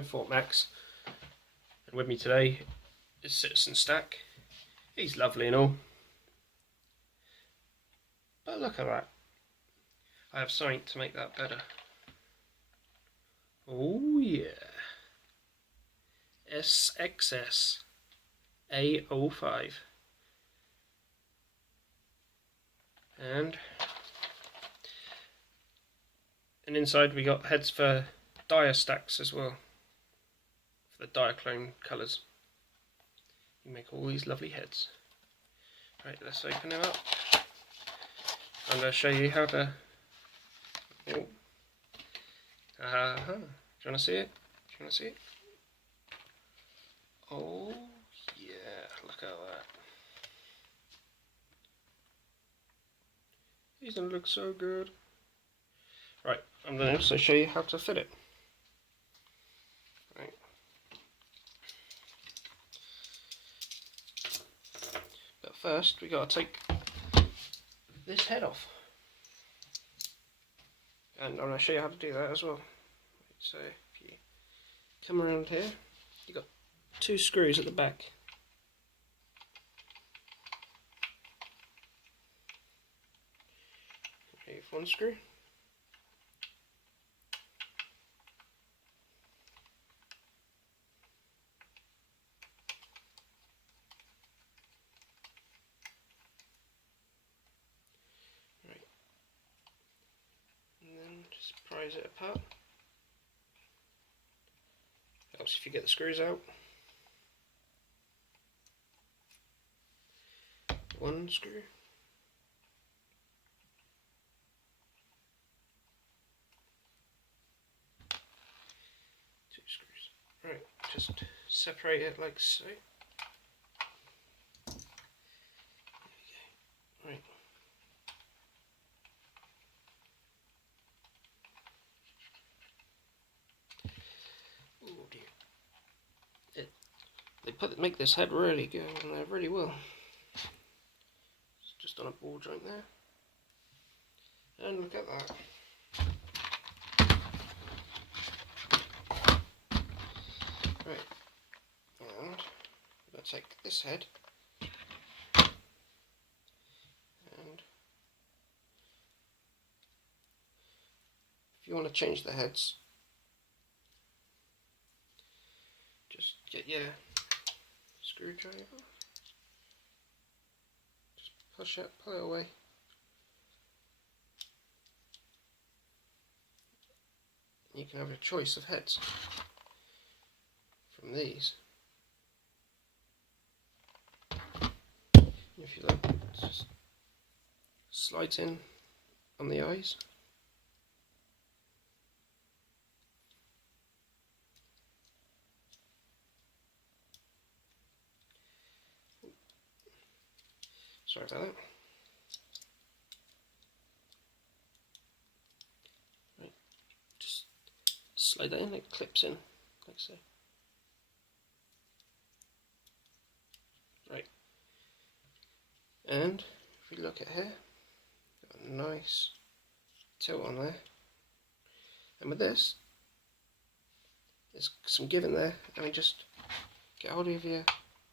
I'm Fort Max, and with me today is Citizen Stack. He's lovely and all, but look at that. I have something to make that better. Oh yeah. SXS A-05. And inside we got heads for dia stacks as well, for the diaclone colours. You make all these lovely heads. Right, let's open them up. I'm going to show you how to... Oh. Do you want to see it? Do you want to see it? Oh yeah, look at that. These don't look so good. Right, I'm going to also show you how to fit it. Right. But first we got to take this head off. And I'm going to show you how to do that as well. So if you come around here, you've got two screws at the back. Remove one screw. Right. And then just prise it apart. Helps if you get the screws out. One screw. Two screws. Right, just separate it like so. There we go. Right. Oh dear. They make this head really good, and they really will. It's just on a ball joint there. And look at that. Right. And I'm going to take this head and if you want to change the heads, just get your screwdriver, just push it, pull it away. You can have a choice of heads from these. If you like, just slide in on the eyes. Sorry about that. Right, just slide that in, it clips in, like so. Right, and if we look at here, got a nice tilt on there, and with this, there's some give in there, and we just get hold of your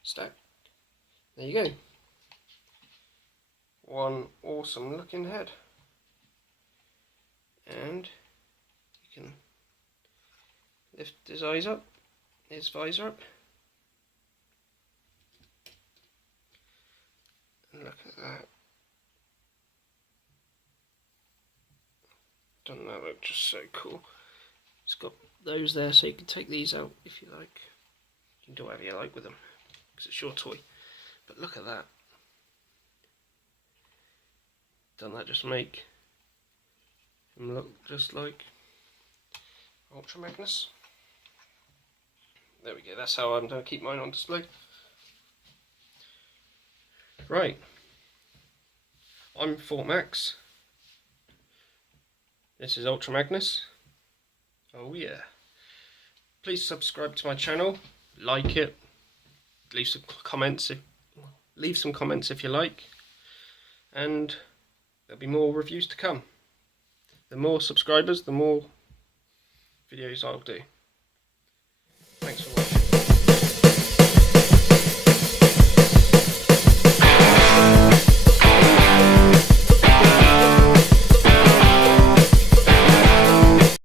stack. There you go. One awesome looking head, and you can lift his eyes up, his visor up, and look at that. Doesn't that look just so cool? It's got those there, so you can take these out if you like. You can do whatever you like with them, because it's your toy. But look at that. Doesn't that just make him look just like Ultra Magnus? There we go, that's how I'm going to keep mine on display. Right, I'm Fort Max. This is Ultra Magnus. Oh yeah. Please subscribe to my channel, like it, leave some comments if you like, and there'll be more reviews to come. The more subscribers, the more videos I'll do. Thanks for watching.